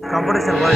Competition ಭಾಳ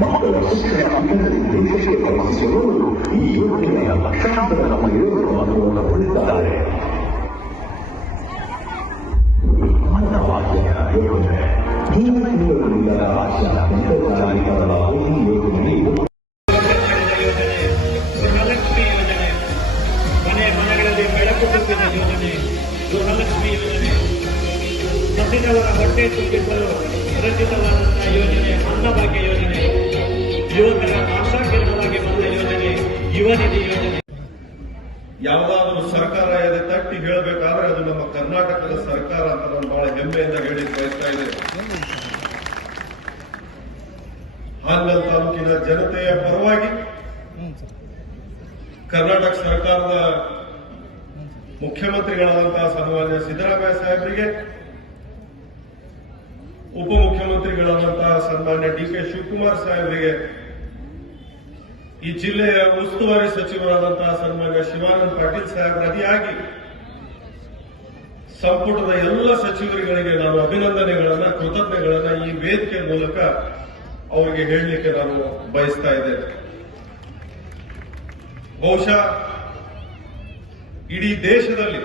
ಮಕ್ಕಳ ಶಿಕ್ಷಣ ಅಭ್ಯರ್ಥಿ ದೇಶಕ್ಕೆ ಗಮನಿಸಿರುವವರು ಈ ಯೋಜನೆಯ ಲಕ್ಷಾಂತರ ಮಹಿಳೆಯರು ಅನುಭವಗೊಳ್ಳುತ್ತಾರೆ. ಅನ್ನಭಾಗ್ಯ ಯೋಜನೆ ಜೀವನದ ರಾಜ್ಯ ಜಾರಿಯಾದ ಈ ಯೋಜನೆಯು ಗೃಹಲಕ್ಷ್ಮಿ ಯೋಜನೆ, ಮನೆಗಳಲ್ಲಿ ಬೆಳಕು ತುಂಬಿದ ಯೋಜನೆ, ಗೃಹಲಕ್ಷ್ಮಿ ಯೋಜನೆ, ಹಸಿದವರ ಹೊಟ್ಟೆ ತುಂಬಿಸಲು ರಚಿತವಾದಂತಹ ಯೋಜನೆ, ಅನ್ನಭಾಗ್ಯ ಯೋಜನೆ, ಯುವಕರ ಆಶಾಕಿರಣವಾಗಿ ಬಂದ ಯೋಜನೆ, ಯುವ ನಿಧಿ ಯೋಜನೆ. ಯಾವುದಾದ್ರೂ ಸರ್ಕಾರ ಇದೆ ತಟ್ಟಿ ಹೇಳಬೇಕಾದ್ರೆ ಅದು ನಮ್ಮ ಕರ್ನಾಟಕದ ಸರ್ಕಾರ ಅಂತ ನಾನು ಬಹಳ ಹೆಮ್ಮೆಯಿಂದ ಹೇಳಿ ಬಯಸ್ತಾ ಇದ್ದೇನೆ. ಹಾನಗಲ್ ತಾಲೂಕಿನ ಜನತೆಯ ಪರವಾಗಿ ಕರ್ನಾಟಕ ಸರ್ಕಾರದ ಮುಖ್ಯಮಂತ್ರಿಗಳಾದಂತಹ ಸನ್ಮಾನ್ಯ ಸಿದ್ದರಾಮಯ್ಯ ಸಾಹೇಬರಿಗೆ, ಉಪಮುಖ್ಯಮಂತ್ರಿಗಳಾದಂತಹ ಸನ್ಮಾನ್ಯ ಡಿ.ಕೆ. ಶಿವಕುಮಾರ್ ಸಾಹೇಬರಿಗೆ, ಈ ಜಿಲ್ಲೆಯ ಉಸ್ತುವಾರಿ ಸಚಿವರಾದಂತಹ ಸನ್ಮಾನ್ಯ ಶಿವಾನಂದ ಪಾಟೀಲ್ ಸಾಹೇಬರ ಅದಿಯಾಗಿ ಸಂಪುಟದ ಎಲ್ಲ ಸಚಿವರುಗಳಿಗೆ ನಾನು ಅಭಿನಂದನೆಗಳನ್ನ, ಕೃತಜ್ಞತೆಗಳನ್ನ ಈ ವೇದಿಕೆ ಮೂಲಕ ಅವರಿಗೆ ಹೇಳಲಿಕ್ಕೆ ನಾನು ಬಯಸ್ತಾ ಇದ್ದೇನೆ. ಬಹುಶಃ ಇಡೀ ದೇಶದಲ್ಲಿ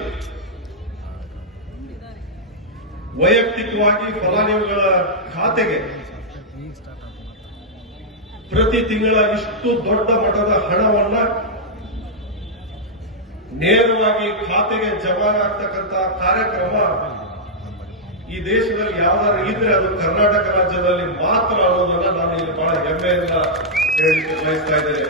ವೈಯಕ್ತಿಕವಾಗಿ ಫಲಾನುಭವಿಗಳ ಖಾತೆಗೆ ಪ್ರತಿ ತಿಂಗಳ ಇಷ್ಟು ದೊಡ್ಡ ಮಟ್ಟದ ಹಣವನ್ನ ನೇರವಾಗಿ ಖಾತೆಗೆ ಜಮಾ ಆಗ್ತಕ್ಕಂಥ ಕಾರ್ಯಕ್ರಮ ಈ ದೇಶದಲ್ಲಿ ಯಾವ್ದಾದ್ರು ಇದ್ರೆ ಅದು ಕರ್ನಾಟಕ ರಾಜ್ಯದಲ್ಲಿ ಮಾತ್ರ ಅನ್ನೋದನ್ನ ನಾನು ಇಲ್ಲಿ ಬಹಳ ಹೆಮ್ಮೆಯಿಂದ ಹೇಳಲಿಕ್ಕೆ ಬಯಸ್ತಾ ಇದ್ದೇನೆ.